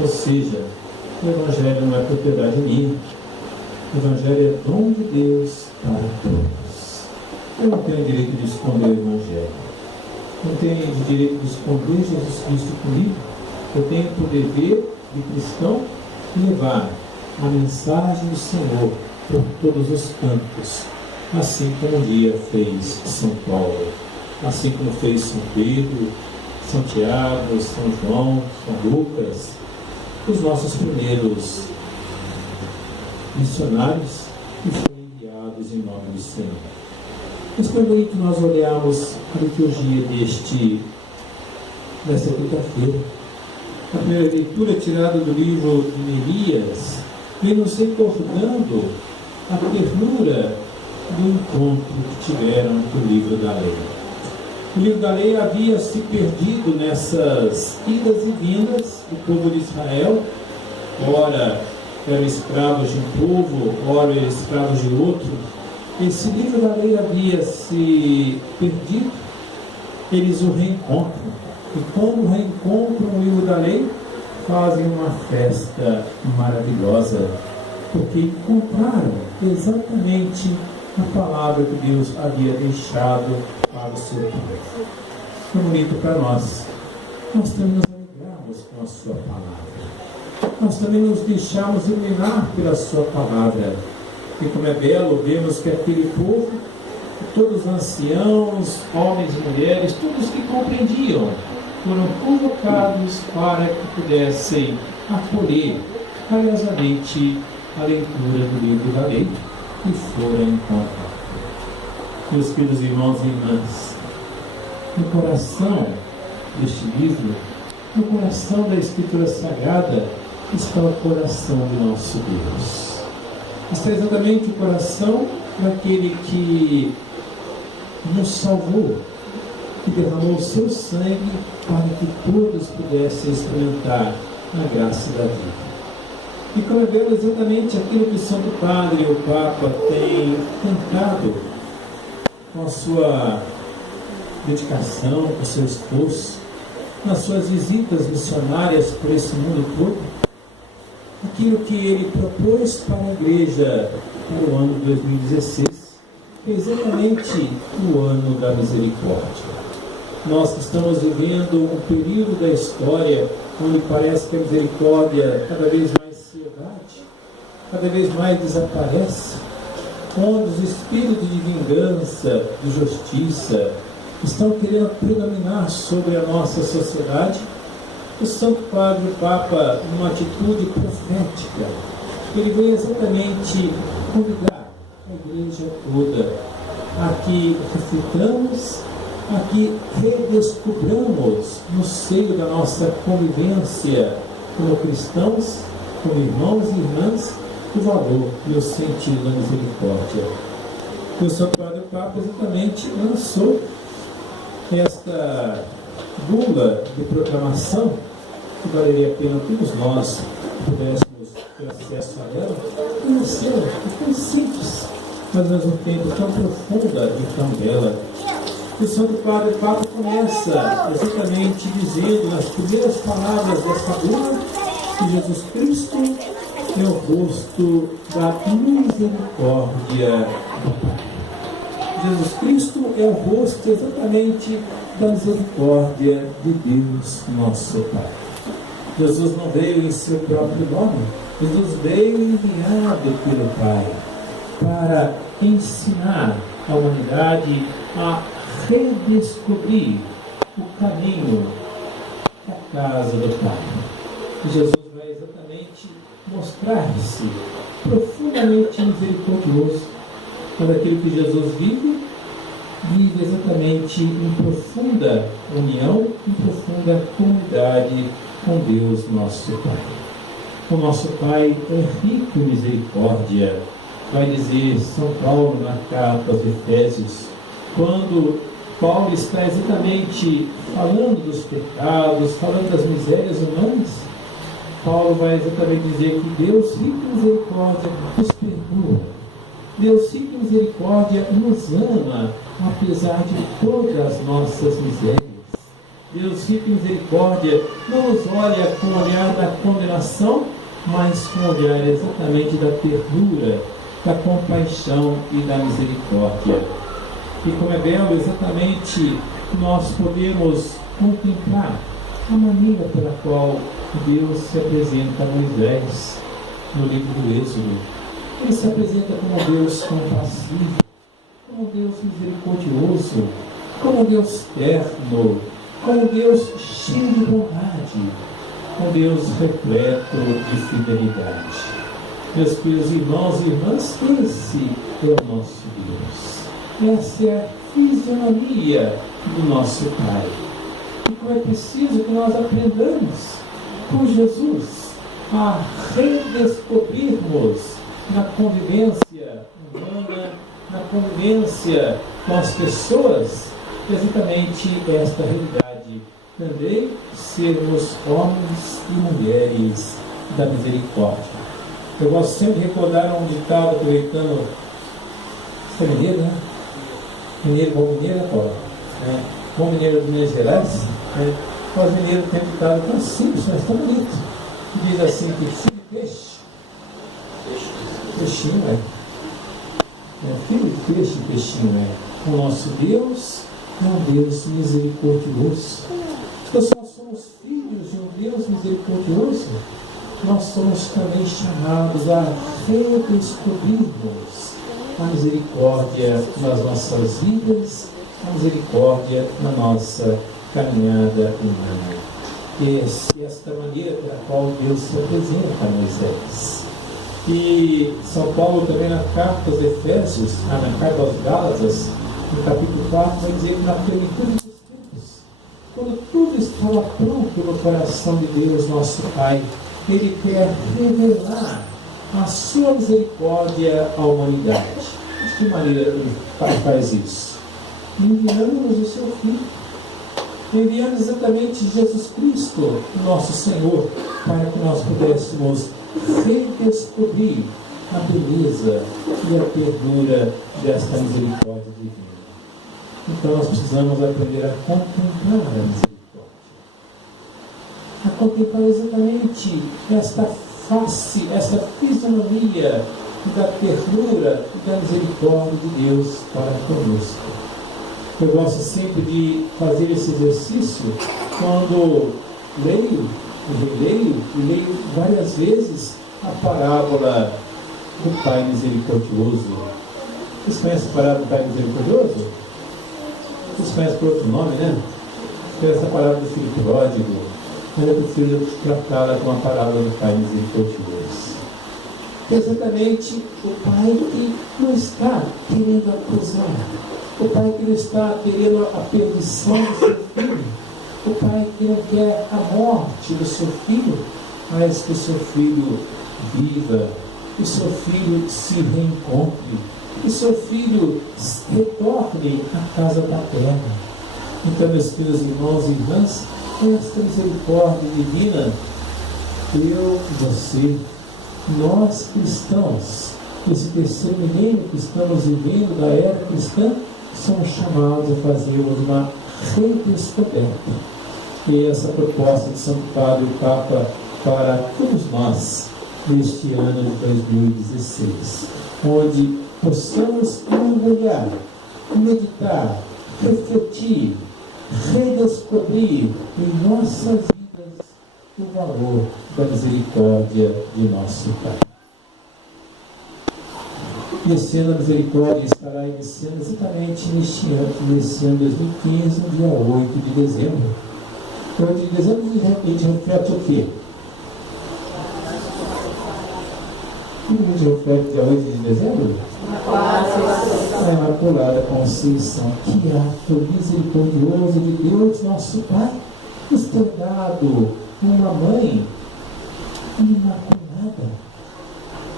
Ou seja, o Evangelho não é propriedade minha. O Evangelho é dom de Deus para todos. Eu não tenho direito de esconder o Evangelho. Não tenho direito de esconder Jesus Cristo comigo. Eu tenho por dever de cristão levar a mensagem do Senhor por todos os cantos, assim como um dia fez São Paulo, assim como fez São Pedro, São Tiago, São João, São Lucas, os nossos primeiros missionários que foram enviados em nome do Senhor. Mas quando é que nós olhamos a liturgia desta quinta-feira, a primeira leitura tirada do livro de Neemias vem nos recordando a ternura do encontro que tiveram com o livro da lei. O livro da lei havia se perdido nessas idas e vindas do povo de Israel. Ora eram escravos de um povo, ora eram escravos de outro. Esse livro da lei havia se perdido. Eles o reencontram. E quando reencontram o livro da lei, fazem uma festa maravilhosa, porque encontraram exatamente a palavra que Deus havia deixado para o seu povo. É bonito para nós. Nós também nos alegramos com a sua palavra. Nós também nos deixamos iluminar pela sua palavra. E como é belo vermos que aquele povo, todos os anciãos, homens e mulheres, todos que compreendiam, foram convocados para que pudessem acolher carinhosamente a leitura do livro da lei e foram encontrados. Meus queridos irmãos e irmãs, no coração deste livro, no coração da Escritura Sagrada, está o coração de nosso Deus. Está exatamente o coração daquele que nos salvou, que derramou o seu sangue para que todos pudessem experimentar a graça da vida. E como é belo exatamente aquilo que o Santo Padre, o Papa, tem tentado com a sua dedicação, com o seu esforço, nas suas visitas missionárias por esse mundo todo, aquilo que ele propôs para a Igreja para o ano de 2016, é exatamente o ano da misericórdia. Nós estamos vivendo um período da história onde parece que a misericórdia cada vez mais se evade, cada vez mais desaparece, onde os espíritos de vingança, de justiça, estão querendo predominar sobre a nossa sociedade. O Santo Padre, o Papa, numa atitude profética, ele veio exatamente convidar a Igreja toda a que reflitamos, a que redescobramos no seio da nossa convivência como cristãos, como irmãos e irmãs, o valor e o sentido da misericórdia. O Santo Padre Papa exatamente lançou esta bula de proclamação, que valeria a pena todos nós pudéssemos ter acesso a ela, conhecê-la, é tão simples, mas ao mesmo tempo tão profunda e tão bela. O Santo Padre Papa começa exatamente dizendo nas primeiras palavras dessa bula que Jesus Cristo é o rosto da misericórdia do Pai. Jesus Cristo é o rosto exatamente da misericórdia de Deus, nosso Pai. Jesus não veio em seu próprio nome, Jesus veio enviado pelo Pai para ensinar a humanidade a redescobrir o caminho da casa do Pai. Jesus vai exatamente mostrar-se profundamente misericordioso, quando aquilo que Jesus vive exatamente em profunda união, em profunda comunidade com Deus, nosso Pai. O nosso Pai é rico em misericórdia, vai dizer São Paulo na carta aos Efésios, quando Paulo está exatamente falando dos pecados, falando das misérias humanas. Paulo vai exatamente dizer que Deus, rico em misericórdia, nos perdoa. Deus, rico em misericórdia, nos ama, apesar de todas as nossas misérias. Deus rico em misericórdia, não nos olha com o olhar da condenação, mas com o olhar exatamente da ternura, da compaixão e da misericórdia. E como é belo exatamente nós podemos contemplar a maneira pela qual Deus se apresenta a Moisés no livro do Êxodo. Ele se apresenta como Deus compassivo, como Deus misericordioso, como Deus terno, como Deus cheio de bondade, como Deus repleto de fidelidade. Meus queridos irmãos e irmãs, esse é o nosso Deus. Essa é a fisionomia do nosso Pai. E como é preciso que nós aprendamos com Jesus a redescobrirmos na convivência humana, na convivência com as pessoas, exatamente esta realidade. Também sermos homens e mulheres da misericórdia. Eu gosto sempre de recordar um ditado americano. Você é mineiro, né? Mineiro, bom mineiro, é Paulo? Bom mineiro de Minas Gerais. Os mineiros têm um ditado tão simples, mas tão bonito. Que diz assim: que filho de peixe. Peixinho, filho de peixe, peixinho, O nosso Deus é um Deus misericordioso. Então, se nós somos filhos de um Deus misericordioso, nós somos também chamados a redescobrirmos a misericórdia nas nossas vidas, a misericórdia na nossa caminhada humana. Esta maneira pela qual Deus se apresenta a Moisés. E São Paulo também na carta aos Efésios, na carta aos Gálatas, no capítulo 4, vai dizer que na plenitude dos tempos, quando tudo estava pronto no coração de Deus, nosso Pai, Ele quer revelar a sua misericórdia à humanidade. De que maneira o Pai faz isso? Enviando-nos o seu Filho. Enviando exatamente Jesus Cristo, nosso Senhor, para que nós pudéssemos redescobrir a beleza e a ternura desta misericórdia divina. Então nós precisamos aprender a contemplar a misericórdia. A contemplar exatamente esta face, esta fisionomia da ternura e da misericórdia de Deus para conosco. Eu gosto sempre de fazer esse exercício quando leio e leio várias vezes a parábola do Pai Misericordioso. Vocês conhecem a parábola do Pai Misericordioso? Vocês conhecem por outro nome, né? Essa parábola do filho pródigo, mas eu prefiro tratá-la com a parábola do Pai Misericordioso. Exatamente o Pai que não está querendo acusar, o Pai que não está querendo a perdição do seu filho, o Pai que não quer a morte do seu filho, mas que o seu filho viva, que o seu filho se reencontre, que o seu filho retorne à casa paterna. Então, meus queridos irmãos e irmãs, esta misericórdia divina, eu e você, nós cristãos, esse terceiro milênio que estamos vivendo da era cristã, somos chamados a fazermos uma redescoberta. E essa proposta de Santo Padre e Papa para todos nós neste ano de 2016, onde possamos mergulhar, meditar, refletir, redescobrir em nossas vidas o valor da misericórdia de nosso Pai. E esse ano a misericórdia estará iniciando exatamente neste ano 2015, no dia 8 de dezembro. Então, 8 de dezembro a gente reflete o quê? O que a gente reflete dia 8 de dezembro? A Imaculada Conceição. Que ato misericordioso de Deus, nosso Pai, nos ter dado uma mãe imaculada,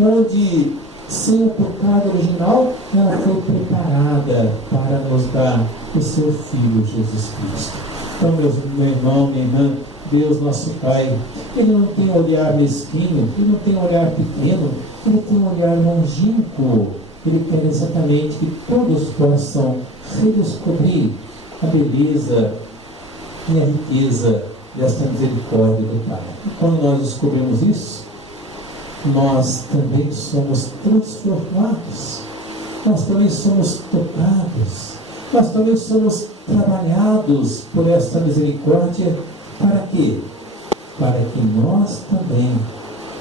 onde, sem o pecado original, ela foi preparada para nos dar o seu Filho Jesus Cristo. Então, meu irmão, minha irmã, Deus nosso Pai, Ele não tem olhar mesquinho, Ele não tem olhar pequeno, Ele tem olhar longínquo. Ele quer exatamente que todos possam redescobrir a beleza e a riqueza desta misericórdia do Pai. E quando nós descobrimos isso, nós também somos transformados, nós também somos tocados, nós também somos trabalhados por esta misericórdia. Para quê? Para que nós também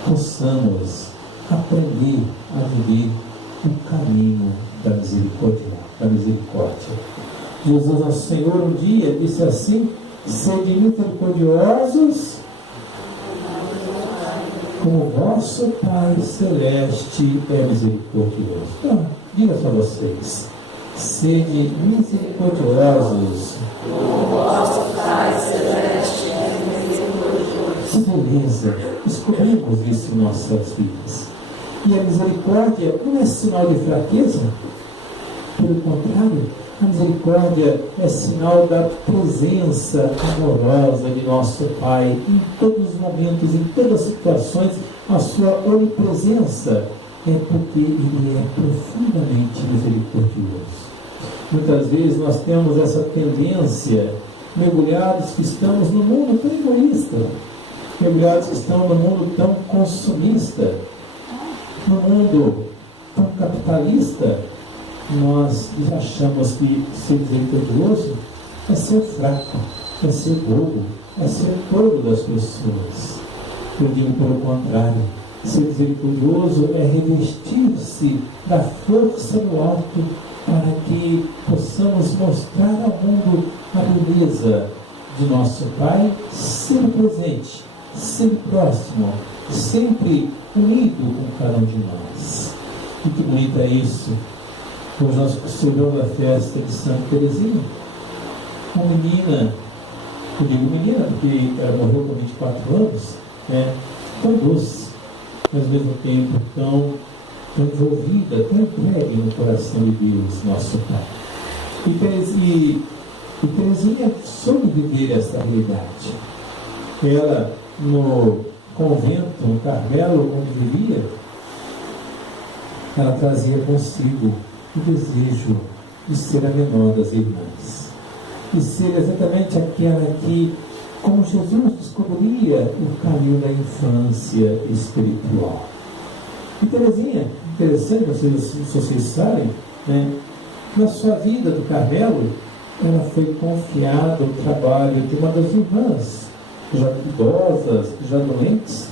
possamos aprender a viver o caminho da misericórdia. Jesus, nosso Senhor, um dia disse assim: sede misericordiosos, como o vosso Pai Celeste é misericordioso. Então, diga para vocês: sede misericordiosos, como o vosso Pai Celeste é misericordioso. Que beleza! Descobrimos isso em nossas vidas. E a misericórdia não é sinal de fraqueza. Pelo contrário, a misericórdia é sinal da presença amorosa de nosso Pai em todos os momentos, em todas as situações. A sua onipresença é porque Ele é profundamente misericordioso. Muitas vezes nós temos essa tendência, mergulhados que estamos no mundo tão egoísta, mergulhados que estão no mundo tão consumista, no mundo tão capitalista, nós achamos que ser misericordioso é ser fraco, é ser bobo, é ser tolo das pessoas. Eu digo pelo contrário: ser misericordioso é revestir-se da força do alto para que possamos mostrar ao mundo a beleza de nosso Pai, sempre presente, sempre próximo, sempre unido com cada um de nós. E que bonito é isso! Hoje nós celebramos a festa de Santa Teresinha, uma menina, eu digo menina porque ela morreu com 24 anos, tão doce, mas ao mesmo tempo tão envolvida, tão entregue no coração de Deus, nosso Pai. E Teresinha soube viver essa realidade. Ela, no convento, no Carmelo, onde vivia, ela trazia consigo o desejo de ser a menor das irmãs, de ser exatamente aquela que, como Jesus descobria o caminho da infância espiritual. E Teresinha, interessante, vocês sabem, na sua vida do Carmelo, ela foi confiada o trabalho de uma das irmãs, já idosas, já doentes,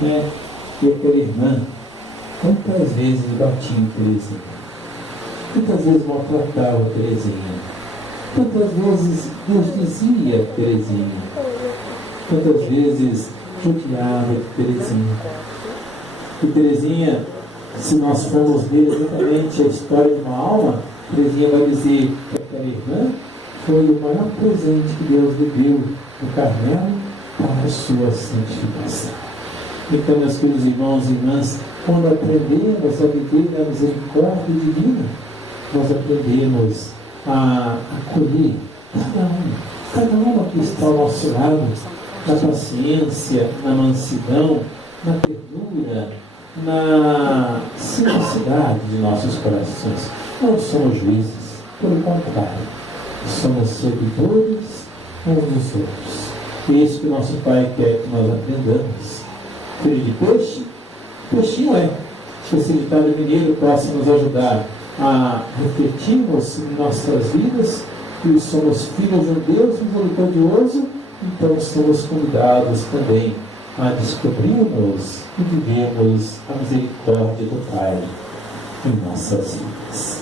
e aquela irmã, quantas vezes batia em Teresinha, quantas vezes maltratava Teresinha, quantas vezes desdizia Teresinha, quantas vezes judiava de Teresinha. E Teresinha, se nós formos ver exatamente a história de uma alma, Teresinha vai dizer que aquela irmã foi o maior presente que Deus lhe deu no Carmelo para a sua santificação. Então, meus queridos irmãos e irmãs, quando aprendemos a viver na misericórdia divina, nós aprendemos a acolher cada uma que está ao nosso lado, na paciência, na mansidão, na ternura, na simplicidade de nossos corações. Não somos juízes, pelo contrário, somos servidores uns dos outros. E é isso que o nosso Pai quer que nós aprendamos. Filho de peixe, peixinho é. Esse ditado mineiro possa nos ajudar a refletirmos em nossas vidas que somos filhos de um Deus misericordioso, então somos convidados também a descobrirmos e vivermos a misericórdia do Pai em nossas vidas.